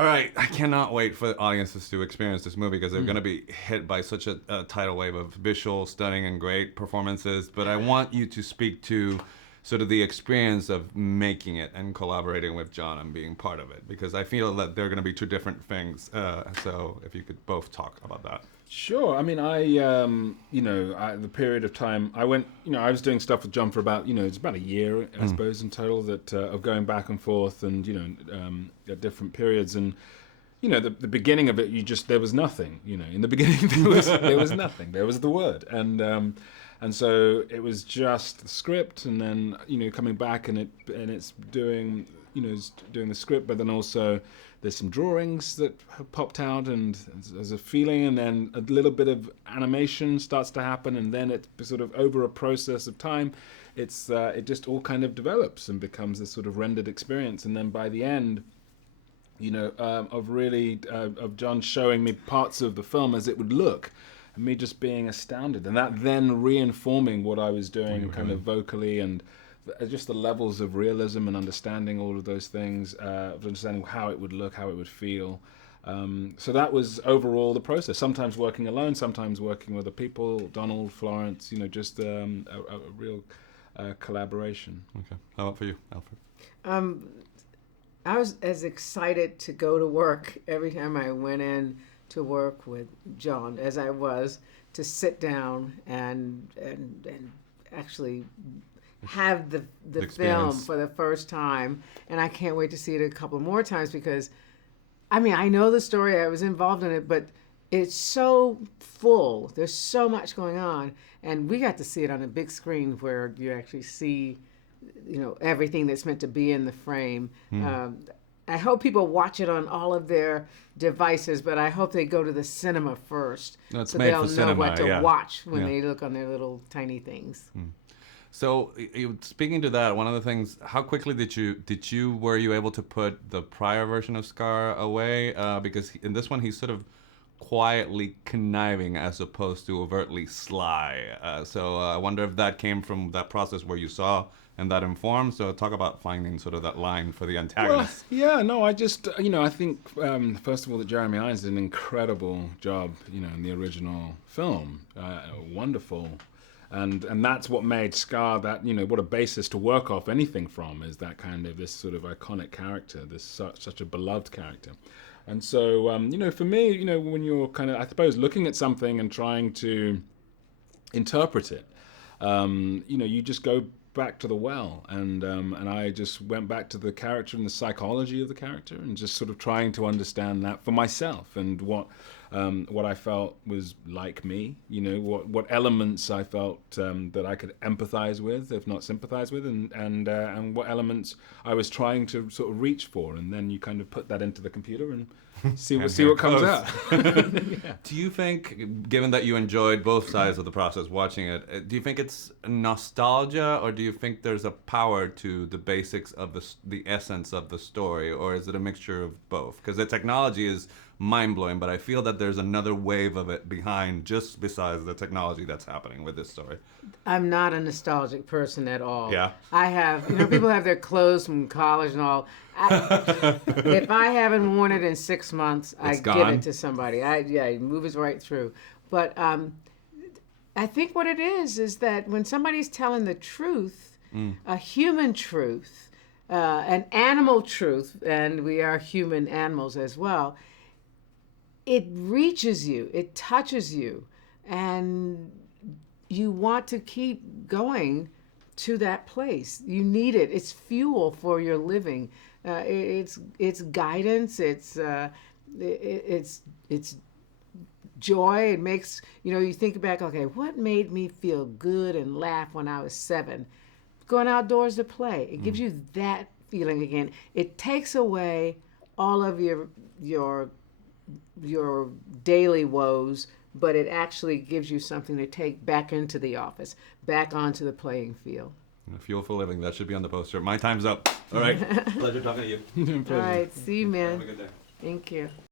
All right, I cannot wait for the audiences to experience this movie because they're going to be hit by such a tidal wave of visual, stunning, and great performances. But I want you to speak to sort of the experience of making it and collaborating with John and being part of it, because I feel that they're going to be two different things. So if you could both talk about that. Sure. I mean, the period of time I went, I was doing stuff with John for about, it's about a year, I suppose, in total, that of going back and forth and, at different periods. And, the beginning of it, there was nothing, in the beginning there was nothing. There was the word. And so it was just the script, and then, coming back and it's doing, doing the script, but then also there's some drawings that have popped out, and there's a feeling, and then a little bit of animation starts to happen, and then it sort of over a process of time, it just all kind of develops and becomes this sort of rendered experience. And then by the end, of John showing me parts of the film as it would look, and me just being astounded, and that then reinforming what I was doing kind of vocally, and just the levels of realism and understanding all of those things, of understanding how it would look, how it would feel. So that was overall the process. Sometimes working alone, sometimes working with other people, Donald, Florence, just a real collaboration. Okay. How about for you, Alfred? I was as excited to go to work every time I went in to work with John as I was to sit down and actually have the film for the first time. And I can't wait to see it a couple more times, because I know the story, I was involved in it, but it's so full, there's so much going on, and we got to see it on a big screen where you actually see everything that's meant to be in the frame. I hope people watch it on all of their devices, but I hope they go to the cinema first, That's so made they'll for know cinema, what to yeah. watch when they look on their little tiny things. So, speaking to that, one of the things, how quickly were you able to put the prior version of Scar away? Because in this one, he's sort of quietly conniving as opposed to overtly sly. So I wonder if that came from that process where you saw and that informed. So talk about finding sort of that line for the antagonist. I think, first of all, that Jeremy Irons did an incredible job, in the original film. Wonderful. And that's what made Scar that, what a basis to work off anything from, is that kind of this sort of iconic character, this such a beloved character. And so, for me, when you're kind of, I suppose, looking at something and trying to interpret it, you just go back to the well, and I just went back to the character and the psychology of the character, and just sort of trying to understand that for myself, and what I felt was like me, what elements I felt that I could empathize with, if not sympathize with, and what elements I was trying to sort of reach for, and then you kind of put that into the computer and see what comes out. Yeah. Do you think, given that you enjoyed both sides of the process watching it, do you think it's nostalgia, or do you think there's a power to the basics of the essence of the story, or is it a mixture of both? Because the technology is mind-blowing, but I feel that there's another wave of it behind, just besides the technology that's happening with this story. I'm not a nostalgic person at all. Yeah. I have, people have their clothes from college and all. If I haven't worn it in 6 months, I give it to somebody. It moves right through. But I think what it is that when somebody's telling the truth, a human truth, an animal truth, and we are human animals as well, it reaches you, it touches you, and you want to keep going to that place. You need it. It's fuel for your living. It's guidance. It's joy. It makes, you think back, okay, what made me feel good and laugh when I was 7? Going outdoors to play. It gives you that feeling again. It takes away all of your daily woes, but it actually gives you something to take back into the office, back onto the playing field. Fuel for living. That should be on the poster. My time's up. All right. Pleasure talking to you. All right. See you, man. Have a good day. Thank you.